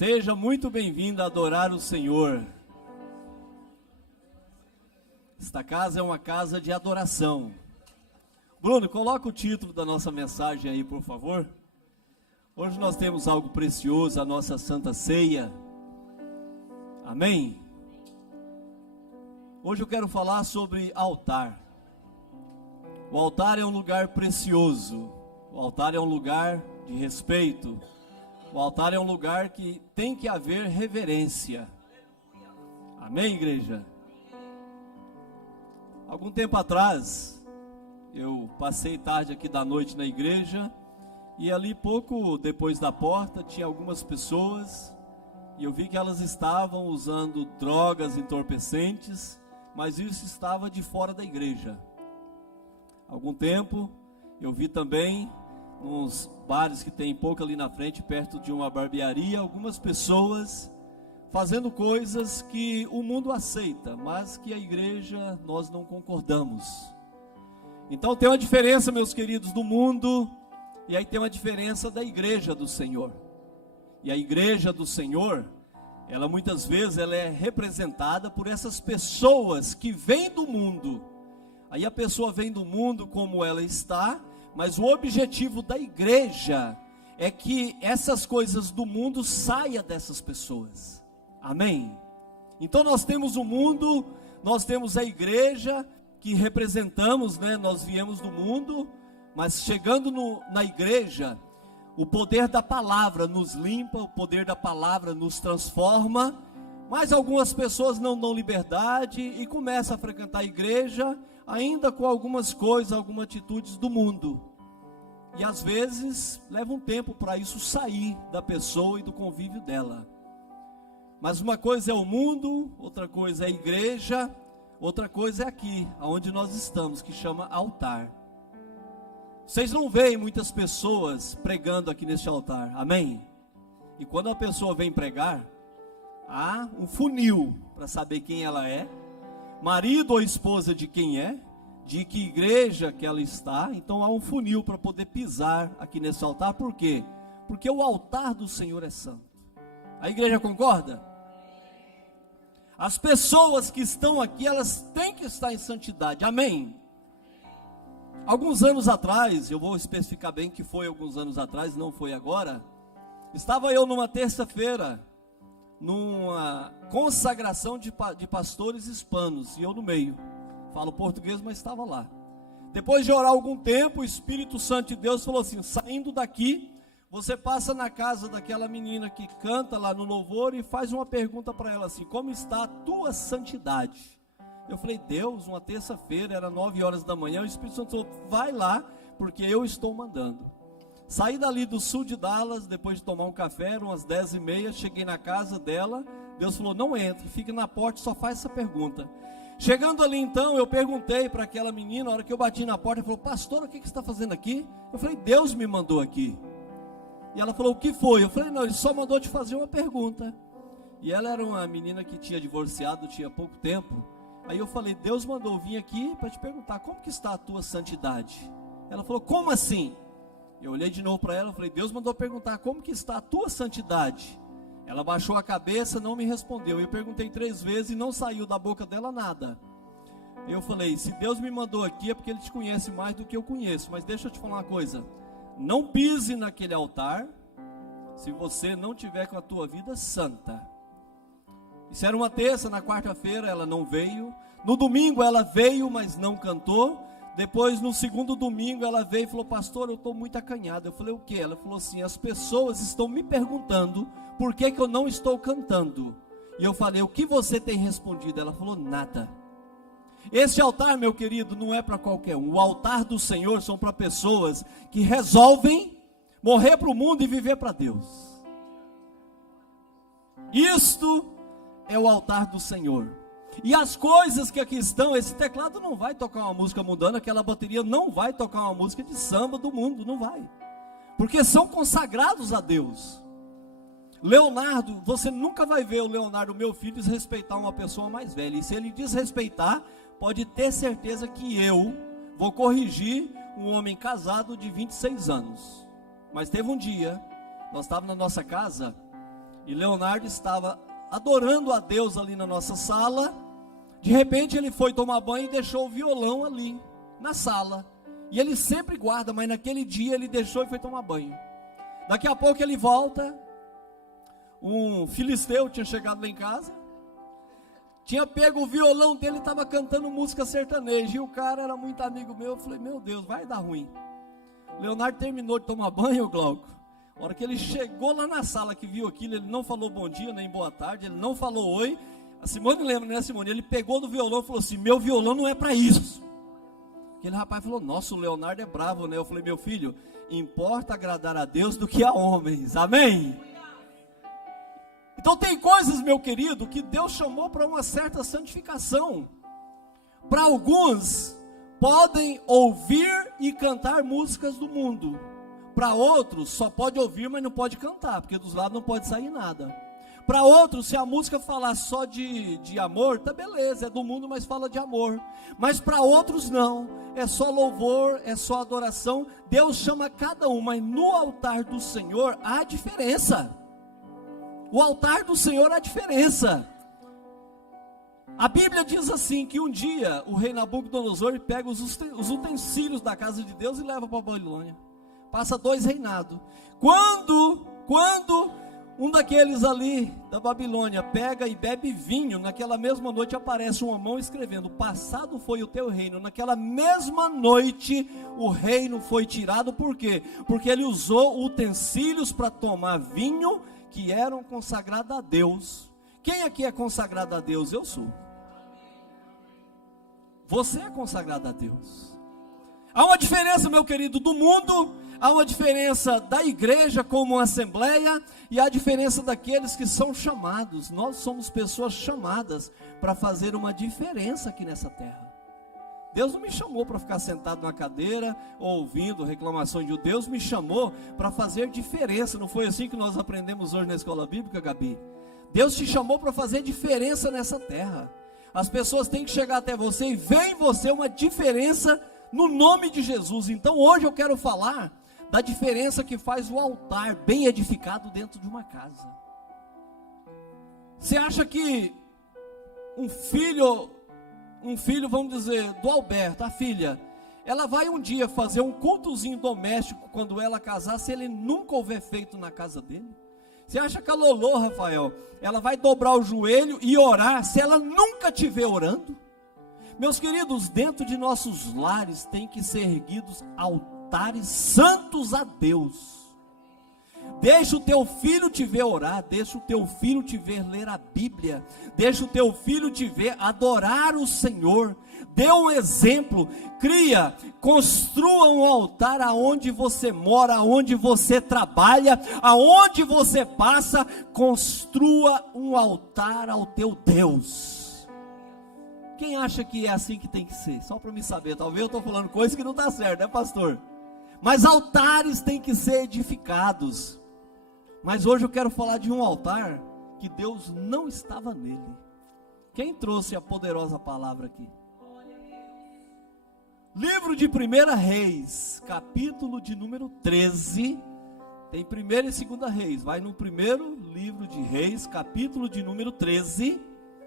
Seja muito bem-vindo a adorar o Senhor. Esta casa é uma casa de adoração. Bruno, coloca o título da nossa mensagem aí, por favor. Hoje nós temos algo precioso, a nossa Santa Ceia. Amém? Hoje eu quero falar sobre altar. O altar é um lugar precioso. O altar é um lugar de respeito. O altar é um lugar que tem que haver reverência. Amém, igreja? Algum tempo atrás, eu passei tarde aqui da noite na igreja, e ali pouco depois da porta tinha algumas pessoas, e eu vi que elas estavam usando drogas entorpecentes, mas isso estava de fora da igreja. Algum tempo, eu vi também, nos bares que tem pouco ali na frente, perto de uma barbearia, algumas pessoas fazendo coisas que o mundo aceita, mas que a igreja nós não concordamos. Então tem uma diferença, meus queridos, do mundo, e aí tem uma diferença da igreja do Senhor. E a igreja do Senhor, ela muitas vezes ela é representada por essas pessoas que vêm do mundo. Aí a pessoa vem do mundo como ela está, mas o objetivo da igreja é que essas coisas do mundo saiam dessas pessoas. Amém? Então nós temos o mundo, nós temos a igreja que representamos, né? Nós viemos do mundo, mas chegando na igreja, o poder da palavra nos limpa, o poder da palavra nos transforma, mas algumas pessoas não dão liberdade e começam a frequentar a igreja, ainda com algumas coisas, algumas atitudes do mundo. E às vezes leva um tempo para isso sair da pessoa e do convívio dela. Mas uma coisa é o mundo, outra coisa é a igreja, outra coisa é aqui, onde nós estamos, que chama altar. Vocês não veem muitas pessoas pregando aqui neste altar, amém? E quando a pessoa vem pregar, há um funil para saber quem ela é, marido ou esposa de quem é, de que igreja que ela está. Então há um funil para poder pisar aqui nesse altar. Por quê? Porque o altar do Senhor é santo. A igreja concorda? As pessoas que estão aqui, elas têm que estar em santidade, amém? Alguns anos atrás, eu vou especificar bem que foi alguns anos atrás, não foi agora. Estava eu numa terça-feira, numa consagração de pastores hispanos, e eu no meio. Falo português, mas estava lá. Depois de orar algum tempo, o Espírito Santo de Deus falou assim: saindo daqui, você passa na casa daquela menina que canta lá no louvor e faz uma pergunta para ela assim: como está a tua santidade? Eu falei: Deus, uma terça-feira, era 9 horas da manhã, o Espírito Santo falou: vai lá, porque eu estou mandando. Saí dali do sul de Dallas, depois de tomar um café, eram umas 10h30, cheguei na casa dela, Deus falou: não entre, fique na porta e só faz essa pergunta. Chegando ali então, eu perguntei para aquela menina, na hora que eu bati na porta, ela falou: pastor, o que você está fazendo aqui? Eu falei: Deus me mandou aqui. E ela falou: o que foi? Eu falei: não, ele só mandou te fazer uma pergunta. E ela era uma menina que tinha divorciado, tinha pouco tempo. Aí eu falei: Deus mandou vir aqui para te perguntar, como que está a tua santidade? Ela falou: como assim? Eu olhei de novo para ela, eu falei: Deus mandou perguntar, como que está a tua santidade? Ela baixou a cabeça, não me respondeu. Eu perguntei 3 vezes e não saiu da boca dela nada. Eu falei: se Deus me mandou aqui é porque Ele te conhece mais do que eu conheço. Mas deixa eu te falar uma coisa: não pise naquele altar se você não tiver com a tua vida santa. Isso era uma terça, na quarta-feira ela não veio. No domingo ela veio, mas não cantou. Depois no segundo domingo ela veio e falou: pastor, eu estou muito acanhada. Eu falei: o que? Ela falou assim: as pessoas estão me perguntando por que eu não estou cantando. E eu falei: o que você tem respondido? Ela falou: nada. Esse altar, meu querido, não é para qualquer um. O altar do Senhor são para pessoas que resolvem morrer para o mundo e viver para Deus. Isto é o altar do Senhor. E as coisas que aqui estão, esse teclado não vai tocar uma música mundana, aquela bateria não vai tocar uma música de samba do mundo, não vai. Porque são consagrados a Deus. Leonardo, você nunca vai ver o Leonardo, meu filho, desrespeitar uma pessoa mais velha. E se ele desrespeitar, pode ter certeza que eu vou corrigir um homem casado de 26 anos. Mas teve um dia, nós estávamos na nossa casa, E Leonardo estava adorando a Deus ali na nossa sala. De repente ele foi tomar banho e deixou o violão ali na sala. E ele sempre guarda, mas naquele dia ele deixou e foi tomar banho. Daqui a pouco ele volta. Um filisteu tinha chegado lá em casa, tinha pego o violão dele e estava cantando música sertaneja. E o cara era muito amigo meu. Eu falei, meu Deus, vai dar ruim. Leonardo terminou de tomar banho, Glauco. A hora que ele chegou lá na sala, que viu aquilo, ele não falou bom dia, nem boa tarde, ele não falou oi. A Simone lembra, né, Simone? Ele pegou do violão e falou assim, meu violão não é para isso. Aquele rapaz falou, nossa, o Leonardo é bravo, né? Eu falei, meu filho, importa agradar a Deus do que a homens, amém? Então tem coisas, meu querido, que Deus chamou para uma certa santificação. Para alguns, podem ouvir e cantar músicas do mundo. Para outros, só pode ouvir, mas não pode cantar, porque dos lados não pode sair nada. Para outros, se a música falar só de amor, tá beleza, é do mundo, mas fala de amor. Mas para outros não, é só louvor, é só adoração. Deus chama cada um, mas no altar do Senhor há diferença. O altar do Senhor há diferença. A Bíblia diz assim, que um dia o rei Nabucodonosor pega os utensílios da casa de Deus e leva para a Babilônia. Passa 2 reinados. Quando um daqueles ali da Babilônia pega e bebe vinho, naquela mesma noite aparece uma mão escrevendo, passado foi o teu reino. Naquela mesma noite o reino foi tirado. Por quê? Porque ele usou utensílios para tomar vinho que eram consagrados a Deus. Quem aqui é consagrado a Deus? Eu sou. Você é consagrado a Deus. Há uma diferença, meu querido, do mundo. Há uma diferença da igreja como uma assembleia. E há a diferença daqueles que são chamados. Nós somos pessoas chamadas para fazer uma diferença aqui nessa terra. Deus não me chamou para ficar sentado na cadeira ouvindo reclamações de Deus. Me chamou para fazer diferença. Não foi assim que nós aprendemos hoje na escola bíblica, Gabi? Deus te chamou para fazer diferença nessa terra. As pessoas têm que chegar até você e ver em você uma diferença no nome de Jesus. Então hoje eu quero falar da diferença que faz o altar bem edificado dentro de uma casa. Você acha que um filho, vamos dizer, do Alberto, a filha, ela vai um dia fazer um cultozinho doméstico quando ela casar, se ele nunca houver feito na casa dele? Você acha que a Lolô, Rafael, ela vai dobrar o joelho e orar se ela nunca te ver orando? Meus queridos, dentro de nossos lares tem que ser erguidos altares santos a Deus. Deixa o teu filho te ver orar, deixa o teu filho te ver ler a Bíblia, deixa o teu filho te ver adorar o Senhor. Dê um exemplo, cria, construa um altar aonde você mora, aonde você trabalha, aonde você passa, construa um altar ao teu Deus. Quem acha que é assim que tem que ser? Só para me saber, talvez eu estou falando coisa que não está certo, né, pastor? Mas altares têm que ser edificados. Mas hoje eu quero falar de um altar que Deus não estava nele. Quem trouxe a poderosa palavra aqui? Livro de 1 Reis, capítulo de número 13. Tem 1 e 2 Reis. Vai no primeiro livro de Reis, capítulo de número 13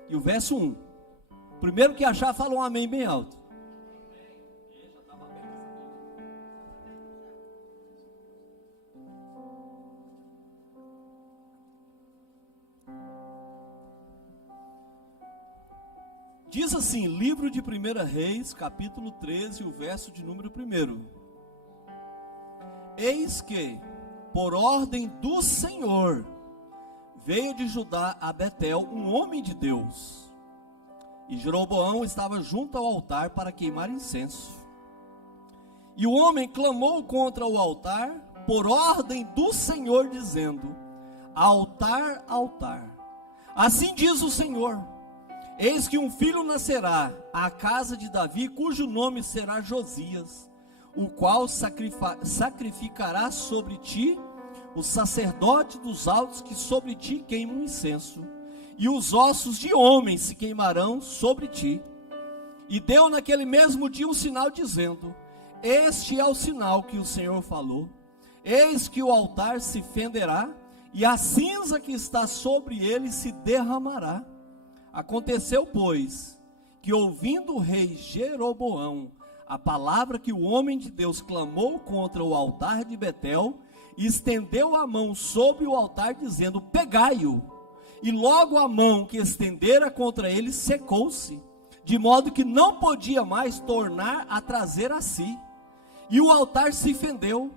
e o verso 1. Primeiro que achar, fala um amém bem alto. Diz assim, livro de 1 Reis, capítulo 13, o verso de número 1. Eis que, por ordem do Senhor, veio de Judá a Betel um homem de Deus. E Jeroboão estava junto ao altar para queimar incenso. E o homem clamou contra o altar, por ordem do Senhor, dizendo, altar, altar. Assim diz o Senhor, eis que um filho nascerá à casa de Davi, cujo nome será Josias, o qual sacrificará sobre ti o sacerdote dos altos que sobre ti queimam incenso, e os ossos de homens se queimarão sobre ti. E deu naquele mesmo dia um sinal dizendo, este é o sinal que o Senhor falou, eis que o altar se fenderá, e a cinza que está sobre ele se derramará. Aconteceu, pois, que ouvindo o rei Jeroboão a palavra que o homem de Deus clamou contra o altar de Betel, estendeu a mão sobre o altar, dizendo: pegai-o. E logo a mão que estendera contra ele secou-se, de modo que não podia mais tornar a trazer a si. E o altar se fendeu,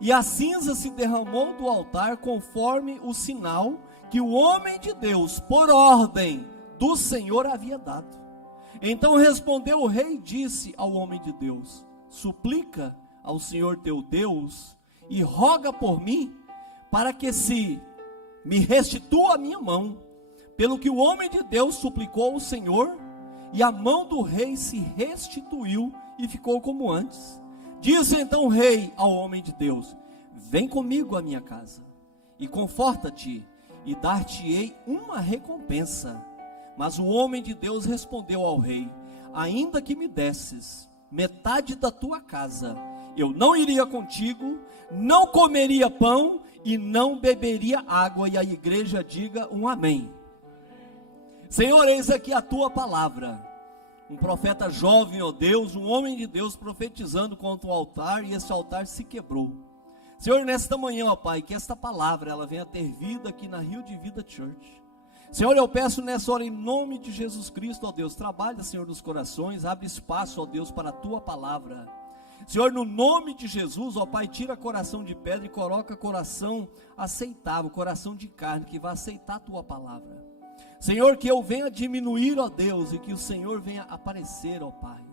e a cinza se derramou do altar, conforme o sinal que o homem de Deus, por ordem do Senhor, havia dado. Então respondeu o rei e disse ao homem de Deus: suplica ao Senhor teu Deus e roga por mim, para que se me restitua a minha mão. Pelo que o homem de Deus suplicou ao Senhor, e a mão do rei se restituiu e ficou como antes. Disse então o rei ao homem de Deus: vem comigo à minha casa, e conforta-te, e dar-te-ei uma recompensa. Mas o homem de Deus respondeu ao rei: ainda que me desses metade da tua casa, eu não iria contigo, não comeria pão e não beberia água. E a igreja diga um amém. Senhor, eis aqui a tua palavra. Um profeta jovem, ó Deus, um homem de Deus profetizando contra o altar, e esse altar se quebrou. Senhor, nesta manhã, ó Pai, que esta palavra ela venha ter vida aqui na Rio de Vida Church. Senhor, eu peço nessa hora, em nome de Jesus Cristo, ó Deus, trabalha, Senhor, nos corações, abre espaço, ó Deus, para a tua palavra. Senhor, no nome de Jesus, ó Pai, tira coração de pedra e coloca coração aceitável, coração de carne, que vai aceitar a tua palavra. Senhor, que eu venha diminuir, ó Deus, e que o Senhor venha aparecer, ó Pai.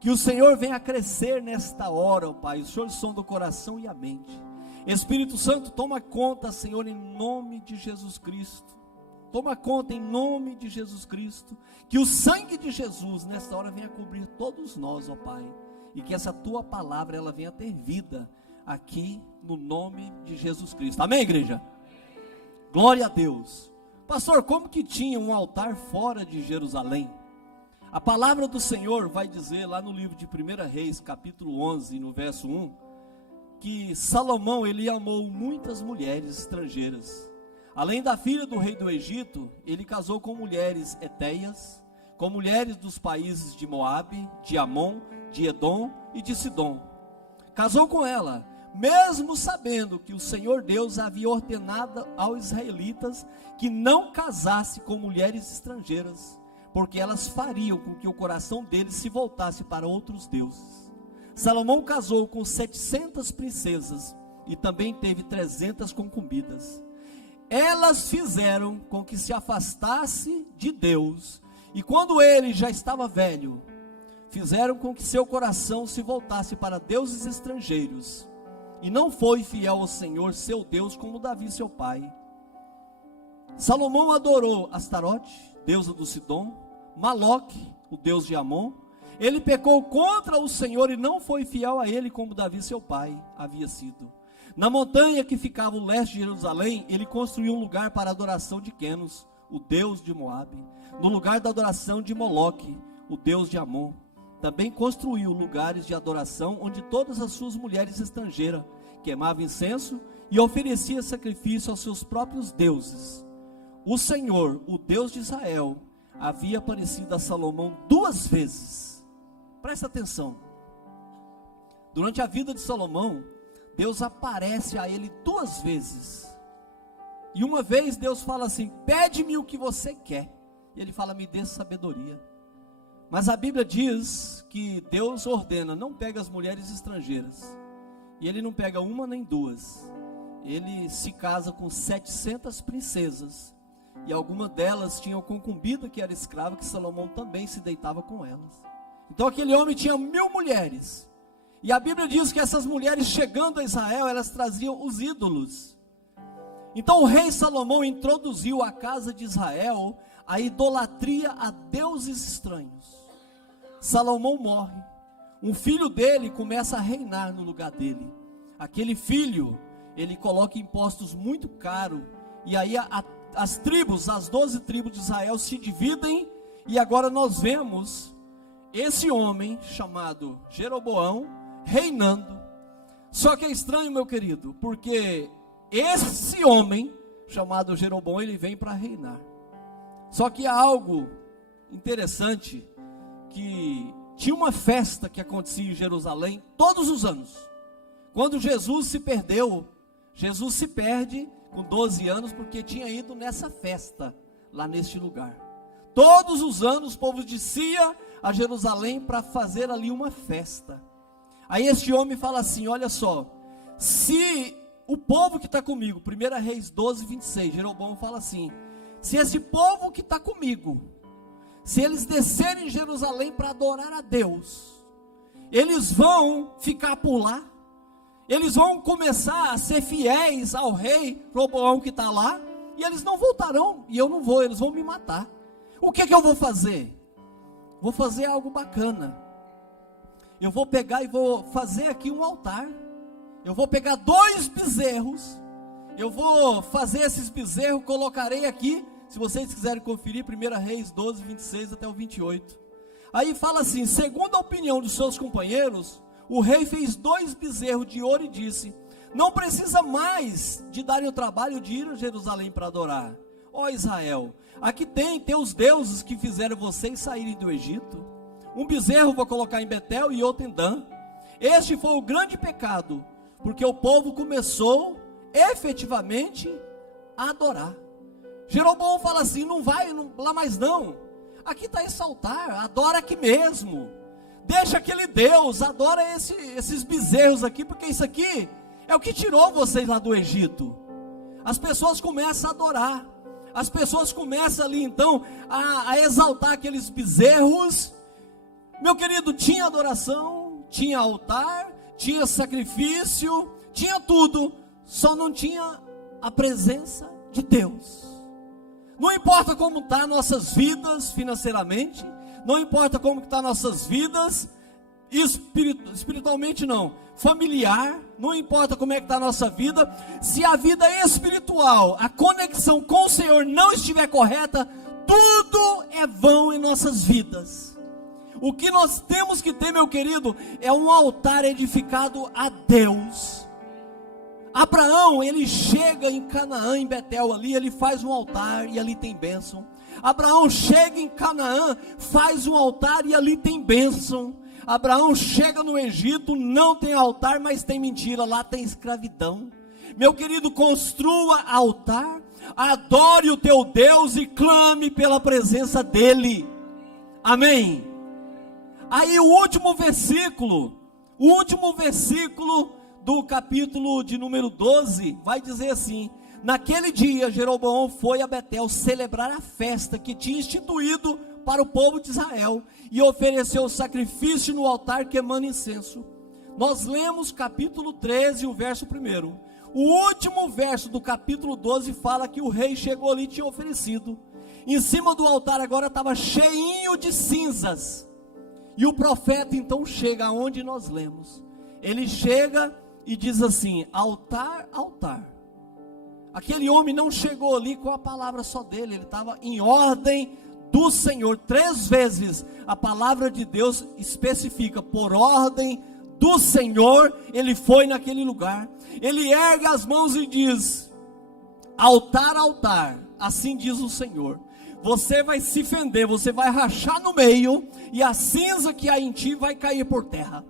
Que o Senhor venha crescer nesta hora, ó Pai. O Senhor sonda o coração e a mente. Espírito Santo, toma conta, Senhor, em nome de Jesus Cristo. Toma conta em nome de Jesus Cristo. Que o sangue de Jesus nesta hora venha cobrir todos nós, ó Pai. E que essa tua palavra ela venha ter vida aqui no nome de Jesus Cristo. Amém, igreja? Glória a Deus. Pastor, como que tinha um altar fora de Jerusalém? A palavra do Senhor vai dizer lá no livro de 1 Reis, capítulo 11, no verso 1, que Salomão, ele amou muitas mulheres estrangeiras. Além da filha do rei do Egito, ele casou com mulheres etéias, com mulheres dos países de Moabe, de Amon, de Edom e de Sidom. Casou com ela, mesmo sabendo que o Senhor Deus havia ordenado aos israelitas que não casasse com mulheres estrangeiras, porque elas fariam com que o coração deles se voltasse para outros deuses. Salomão casou com 700 princesas e também teve 300 concubinas. Elas fizeram com que se afastasse de Deus, e quando ele já estava velho, fizeram com que seu coração se voltasse para deuses estrangeiros, e não foi fiel ao Senhor seu Deus como Davi seu pai. Salomão adorou Astarote, deusa do Sidom, Maloque, o deus de Amon. Ele pecou contra o Senhor e não foi fiel a ele como Davi seu pai havia sido. Na montanha que ficava ao leste de Jerusalém, ele construiu um lugar para a adoração de Quenos, o deus de Moabe, no lugar da adoração de Moloque, o deus de Amon. Também construiu lugares de adoração onde todas as suas mulheres estrangeiras queimavam incenso e ofereciam sacrifício aos seus próprios deuses. O Senhor, o Deus de Israel, havia aparecido a Salomão 2 vezes. Presta atenção. Durante a vida de Salomão, Deus aparece a ele 2 vezes. E uma vez Deus fala assim: pede-me o que você quer. E ele fala: me dê sabedoria. Mas a Bíblia diz que Deus ordena: não pega as mulheres estrangeiras. E ele não pega uma nem 2. Ele se casa com 700 princesas. E algumas delas tinham concubina que era escrava, que Salomão também se deitava com elas. Então aquele homem tinha 1000 mulheres. E a Bíblia diz que essas mulheres, chegando a Israel, elas traziam os ídolos. Então o rei Salomão introduziu à casa de Israel a idolatria a deuses estranhos. Salomão morre. Um filho dele começa a reinar no lugar dele. Aquele filho, ele coloca impostos muito caros. E aí as tribos, as 12 tribos de Israel se dividem. E agora nós vemos esse homem chamado Jeroboão reinando. Só que é estranho, meu querido, porque esse homem chamado Jeroboão, ele vem para reinar. Só que há algo interessante, que tinha uma festa que acontecia em Jerusalém todos os anos. Quando Jesus se perdeu, Jesus se perde com 12 anos porque tinha ido nessa festa, lá neste lugar. Todos os anos o povo descia a Jerusalém para fazer ali uma festa. Aí este homem fala assim, olha só, se o povo que está comigo, 1 Reis 12, 26, Jeroboão fala assim, se esse povo que está comigo, se eles descerem em Jerusalém para adorar a Deus, eles vão ficar por lá, eles vão começar a ser fiéis ao rei Roboão que está lá, e eles não voltarão, e eu não vou, eles vão me matar. O que eu vou fazer? Vou fazer algo bacana. Eu vou pegar e vou fazer aqui um altar. Eu vou pegar 2 bezerros, eu vou fazer esses bezerros, colocarei aqui, se vocês quiserem conferir, 1 Reis 12, 26 até o 28. Aí fala assim, segundo a opinião dos seus companheiros, o rei fez 2 bezerros de ouro e disse, não precisa mais de darem o trabalho de ir a Jerusalém para adorar. Ó Israel, aqui tem teus deuses que fizeram vocês saírem do Egito. Um bezerro vou colocar em Betel e outro em Dan. Este foi o grande pecado, porque o povo começou efetivamente a adorar. Jeroboão fala assim, não vai lá mais não. Aqui está esse altar, adora aqui mesmo. Deixa aquele Deus, adora esses bezerros aqui, porque isso aqui é o que tirou vocês lá do Egito. As pessoas começam a adorar. As pessoas começam ali então a exaltar aqueles bezerros. Meu querido, tinha adoração, tinha altar, tinha sacrifício, tinha tudo, só não tinha a presença de Deus. Não importa como está nossas vidas financeiramente, não importa como está nossas vidas espiritualmente não, familiar, não importa como é que está a nossa vida, se a vida espiritual, a conexão com o Senhor não estiver correta, tudo é vão em nossas vidas. O que nós temos que ter, meu querido, é um altar edificado a Deus. Abraão, ele chega em Canaã, em Betel ali, ele faz um altar e ali tem bênção. Abraão chega em Canaã, faz um altar e ali tem bênção. Abraão chega no Egito, não tem altar, mas tem mentira, lá tem escravidão. Meu querido, construa altar, adore o teu Deus e clame pela presença dEle. Amém? Aí o último versículo do capítulo de número 12, vai dizer assim, naquele dia Jeroboão foi a Betel celebrar a festa que tinha instituído para o povo de Israel, e ofereceu sacrifício no altar queimando incenso. Nós lemos capítulo 13, o verso 1. O último verso do capítulo 12 fala que o rei chegou ali e tinha oferecido. Em cima do altar agora estava cheinho de cinzas. E o profeta então chega aonde nós lemos. Ele chega e diz assim, altar, altar. Aquele homem não chegou ali com a palavra só dele, ele estava em ordem do Senhor. 3 vezes a palavra de Deus especifica, por ordem do Senhor, ele foi naquele lugar. Ele ergue as mãos e diz, altar, altar, assim diz o Senhor, você vai se fender, você vai rachar no meio, e a cinza que há em ti vai cair por terra.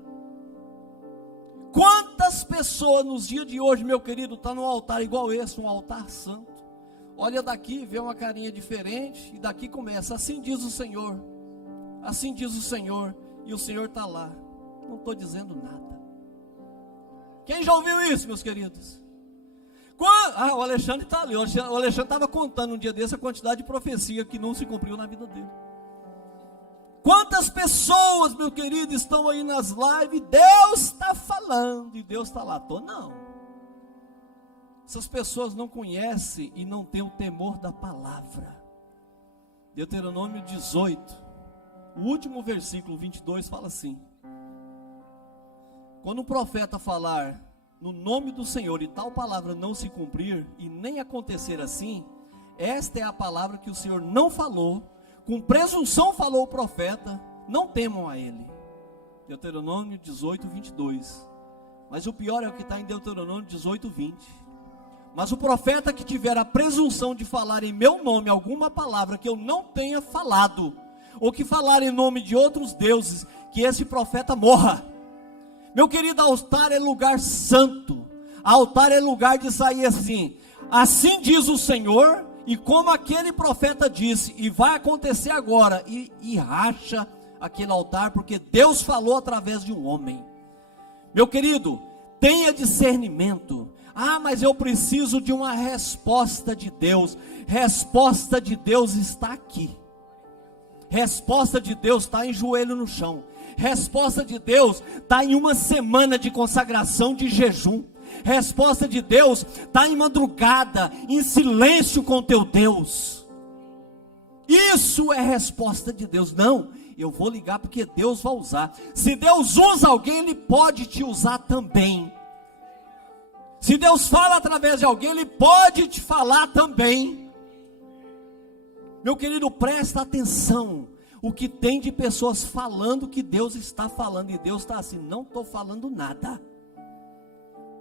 Quantas pessoas nos dias de hoje, meu querido, está no altar igual esse, um altar santo, olha daqui, vê uma carinha diferente, e daqui começa, assim diz o Senhor, assim diz o Senhor, e o Senhor está lá, não estou dizendo nada. Quem já ouviu isso, meus queridos? O Alexandre está ali, o Alexandre estava contando um dia desse a quantidade de profecia que não se cumpriu na vida dele. Quantas pessoas, meu querido, estão aí nas lives, Deus está falando, e Deus está lá, não. Essas pessoas não conhecem e não têm o temor da palavra. Deuteronômio 18, o último versículo 22 fala assim, quando o profeta falar no nome do Senhor e tal palavra não se cumprir e nem acontecer assim, esta é a palavra que o Senhor não falou, com presunção falou o profeta, não temam a ele. Deuteronômio 18, 22. Mas o pior é o que está em Deuteronômio 18, 20. Mas o profeta que tiver a presunção de falar em meu nome alguma palavra que eu não tenha falado, ou que falar em nome de outros deuses, que esse profeta morra. Meu querido, altar é lugar santo. Altar é lugar de sair assim. Assim diz o Senhor, e como aquele profeta disse, e vai acontecer agora, e racha aquele altar, porque Deus falou através de um homem. Meu querido, tenha discernimento. Ah, mas eu preciso de uma resposta de Deus. Resposta de Deus está aqui. Resposta de Deus está em joelho no chão. Resposta de Deus está em uma semana de consagração, de jejum. Resposta de Deus está em madrugada, em silêncio com teu Deus. Isso é resposta de Deus. Não, eu vou ligar porque Deus vai usar. Se Deus usa alguém, Ele pode te usar também. Se Deus fala através de alguém, Ele pode te falar também. Meu querido, presta atenção. O que tem de pessoas falando que Deus está falando, e Deus está assim, não estou falando nada.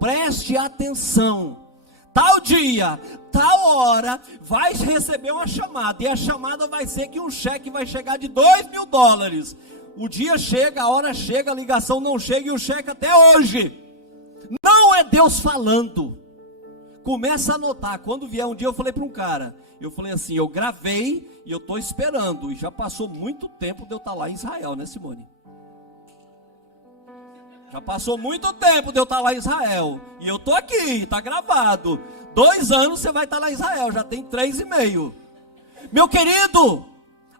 Preste atenção. Tal dia, tal hora, vai receber uma chamada, e a chamada vai ser que um cheque vai chegar de $2.000. O dia chega, a hora chega, a ligação não chega, e o cheque até hoje. Não é Deus falando. Começa a anotar. Quando vier um dia, eu falei para um cara, eu falei assim, eu gravei e eu estou esperando, e já passou muito tempo de eu estar lá em Israel, né, Simone? Já passou muito tempo de eu estar lá em Israel, e eu estou aqui, está gravado. 2 anos você vai estar lá em Israel, já tem 3,5. Meu querido,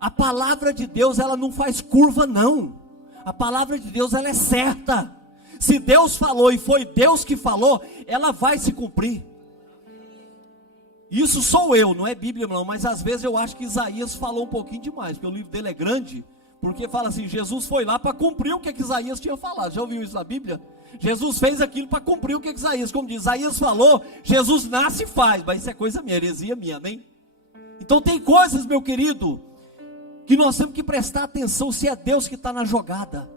a palavra de Deus, ela não faz curva não. A palavra de Deus, ela é certa. Se Deus falou e foi Deus que falou, ela vai se cumprir. Isso sou eu, não é Bíblia não, mas às vezes eu acho que Isaías falou um pouquinho demais, porque o livro dele é grande, porque fala assim, Jesus foi lá para cumprir o que Isaías tinha falado. Já ouviu isso na Bíblia? Jesus fez aquilo para cumprir o que Isaías, como diz, Isaías falou, Jesus nasce e faz, mas isso é coisa minha, heresia minha, amém? Então tem coisas, meu querido, que nós temos que prestar atenção, se é Deus que está na jogada.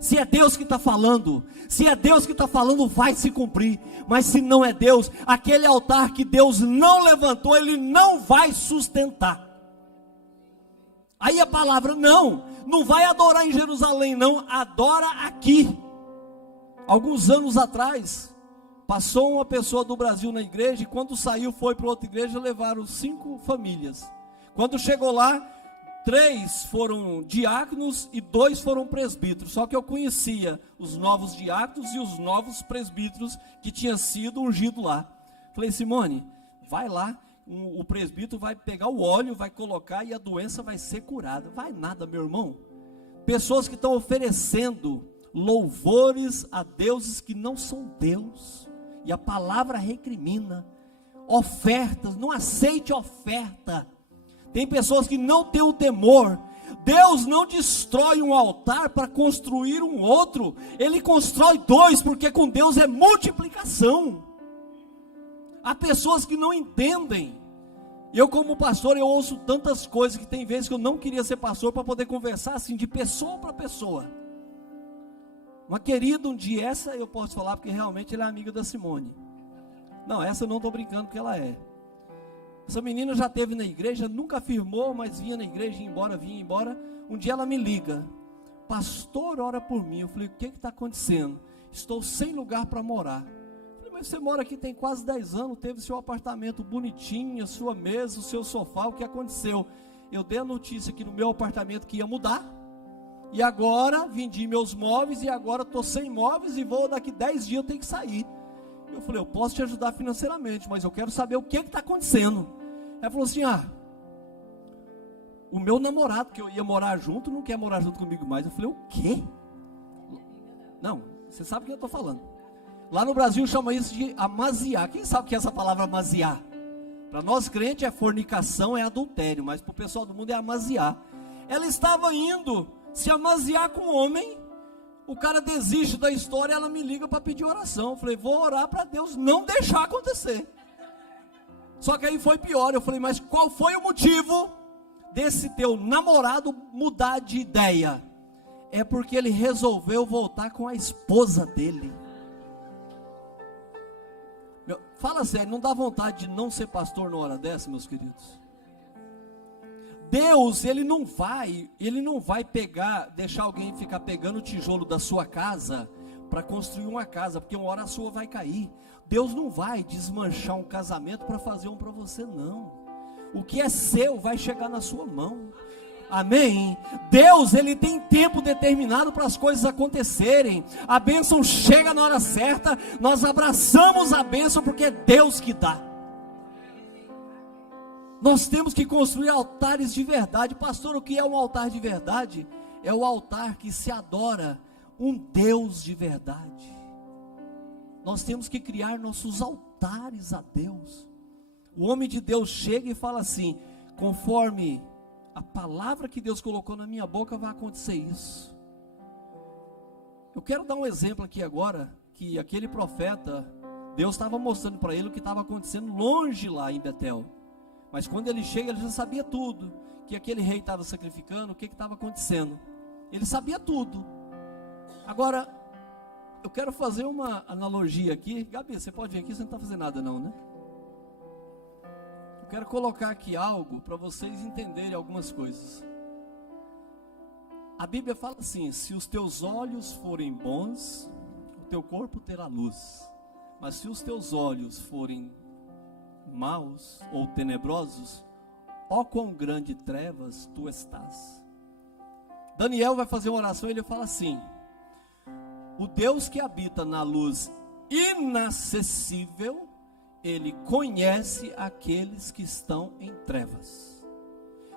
Se é Deus que está falando, se é Deus que está falando, vai se cumprir. Mas se não é Deus, aquele altar que Deus não levantou, Ele não vai sustentar. Aí a palavra, não vai adorar em Jerusalém não, adora aqui. Alguns anos atrás, passou uma pessoa do Brasil na igreja, e quando saiu foi para outra igreja, levaram 5 famílias. Quando chegou lá, 3 foram diáconos e 2 foram presbíteros. Só que eu conhecia os novos diáconos e os novos presbíteros que tinham sido ungidos lá. Falei, Simone, vai lá, o presbítero vai pegar o óleo, vai colocar e a doença vai ser curada. Vai nada, meu irmão. Pessoas que estão oferecendo louvores a deuses que não são Deus. E a palavra recrimina. Ofertas, não aceite oferta. Tem pessoas que não têm o temor. Deus não destrói um altar para construir um outro. Ele constrói 2, porque com Deus é multiplicação. Há pessoas que não entendem. Eu como pastor, eu ouço tantas coisas que tem vezes que eu não queria ser pastor para poder conversar assim, de pessoa para pessoa. Uma querida, um dia, essa eu posso falar porque realmente ela é amiga da Simone. Não, essa eu não estou brincando porque ela é. Essa menina já esteve na igreja, nunca afirmou, mas vinha na igreja, vinha embora. Um dia ela me liga, pastor, ora por mim. Eu falei, o que está acontecendo? Estou sem lugar para morar. Eu falei, mas você mora aqui tem quase 10 anos, teve seu apartamento bonitinho, a sua mesa, o seu sofá, o que aconteceu? Eu dei a notícia que no meu apartamento que ia mudar, e agora vendi meus móveis, e agora estou sem móveis, e daqui 10 dias eu tenho que sair. Eu falei, eu posso te ajudar financeiramente, mas eu quero saber o que está acontecendo. Ela falou assim, o meu namorado, que eu ia morar junto, não quer morar junto comigo mais. Eu falei, o quê? Não, você sabe o que eu estou falando. Lá no Brasil chama isso de amaziar. Quem sabe o que é essa palavra amaziar? Para nós crentes é fornicação, é adultério, mas para o pessoal do mundo é amaziar. Ela estava indo se amaziar com o homem. O cara desiste da história, ela me liga para pedir oração. Eu falei, vou orar para Deus não deixar acontecer. Só que aí foi pior. Eu falei, mas qual foi o motivo desse teu namorado mudar de ideia? É porque ele resolveu voltar com a esposa dele. Fala sério, não dá vontade de não ser pastor na hora dessa, meus queridos? Deus, Ele não vai deixar alguém ficar pegando o tijolo da sua casa para construir uma casa, porque uma hora a sua vai cair. Deus não vai desmanchar um casamento para fazer um para você, não. O que é seu vai chegar na sua mão. Amém? Deus, Ele tem tempo determinado para as coisas acontecerem. A bênção chega na hora certa. Nós abraçamos a bênção porque é Deus que dá. Nós temos que construir altares de verdade. Pastor, o que é um altar de verdade? É o altar que se adora um Deus de verdade. Nós temos que criar nossos altares a Deus. O homem de Deus chega e fala assim: conforme a palavra que Deus colocou na minha boca, vai acontecer isso. Eu quero dar um exemplo aqui agora, que aquele profeta, Deus estava mostrando para ele o que estava acontecendo longe lá em Betel. Mas quando ele chega, ele já sabia tudo, que aquele rei estava sacrificando, o que estava acontecendo. Ele sabia tudo. Agora, eu quero fazer uma analogia aqui. Gabi, você pode vir aqui, você não está fazendo nada não, né? Quero colocar aqui algo para vocês entenderem algumas coisas. A Bíblia fala assim: se os teus olhos forem bons, o teu corpo terá luz. Mas se os teus olhos forem maus ou tenebrosos, ó quão grande trevas tu estás. Daniel vai fazer uma oração e ele fala assim: o Deus que habita na luz inacessível, Ele conhece aqueles que estão em trevas.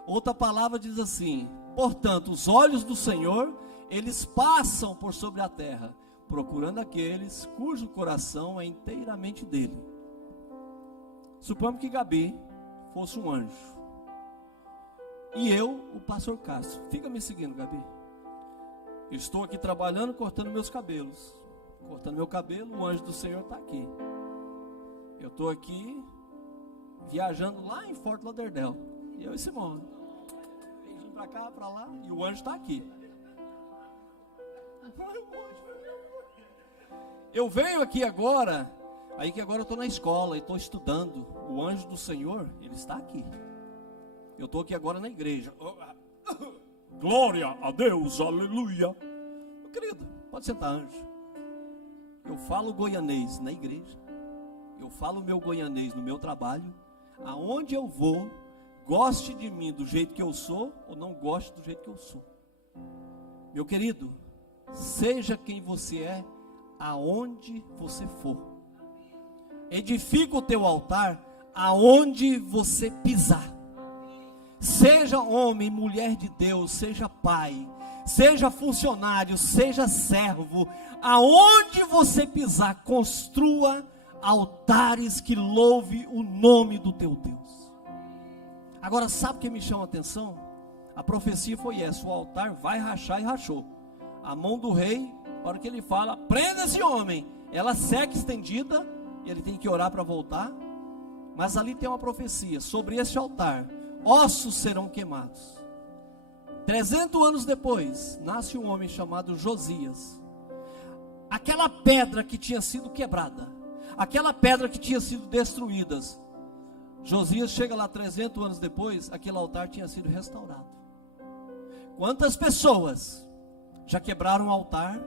Outra palavra diz assim: portanto, os olhos do Senhor, eles passam por sobre a terra, procurando aqueles cujo coração é inteiramente dele. Suponhamos que Gabi fosse um anjo, e eu, o pastor Cássio. Fica me seguindo, Gabi. Eu estou aqui trabalhando, cortando meus cabelos. Cortando meu cabelo, o anjo do Senhor está aqui. Eu estou aqui viajando lá em Fort Lauderdale. E eu e Simone. Beijinho para cá, para lá. E o anjo está aqui. Eu venho aqui agora. Aí que agora eu estou na escola e estou estudando. O anjo do Senhor, ele está aqui. Eu estou aqui agora na igreja. Glória a Deus, aleluia. Meu querido, pode sentar, anjo. Eu falo goianês na igreja. Eu falo meu goianês no meu trabalho. Aonde eu vou, goste de mim do jeito que eu sou ou não goste do jeito que eu sou. Meu querido, seja quem você é, aonde você for. Edifica o teu altar aonde você pisar. Seja homem, mulher de Deus, seja pai, seja funcionário, seja servo, aonde você pisar, construa altares que louve o nome do teu Deus. Agora, sabe o que me chama a atenção? A profecia foi essa: o altar vai rachar, e rachou. A mão do rei, na hora que ele fala, prenda esse homem, ela seca estendida, ele tem que orar para voltar. Mas ali tem uma profecia: sobre esse altar, ossos serão queimados. 300 anos depois, nasce um homem chamado Josias. Aquela pedra que tinha sido quebrada, aquela pedra que tinha sido destruída, Josias chega lá 300 anos depois, aquele altar tinha sido restaurado. Quantas pessoas já quebraram o altar?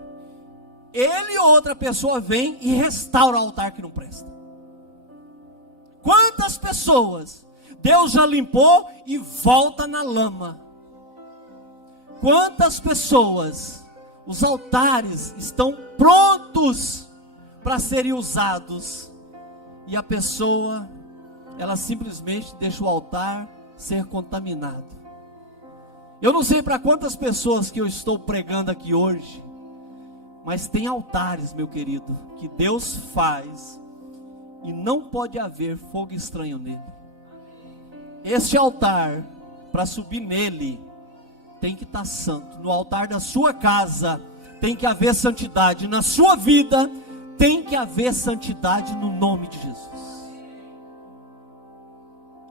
Ele ou outra pessoa vem e restaura o altar que não presta. Quantas pessoas Deus já limpou e volta na lama? Quantas pessoas os altares estão prontos para serem usados e a pessoa, ela simplesmente deixa o altar ser contaminado? Eu não sei para quantas pessoas que eu estou pregando aqui hoje, mas tem altares, meu querido, que Deus faz e não pode haver fogo estranho nele. Este altar, para subir nele, tem que estar santo. No altar da sua casa tem que haver santidade. Na sua vida tem que haver santidade, no nome de Jesus.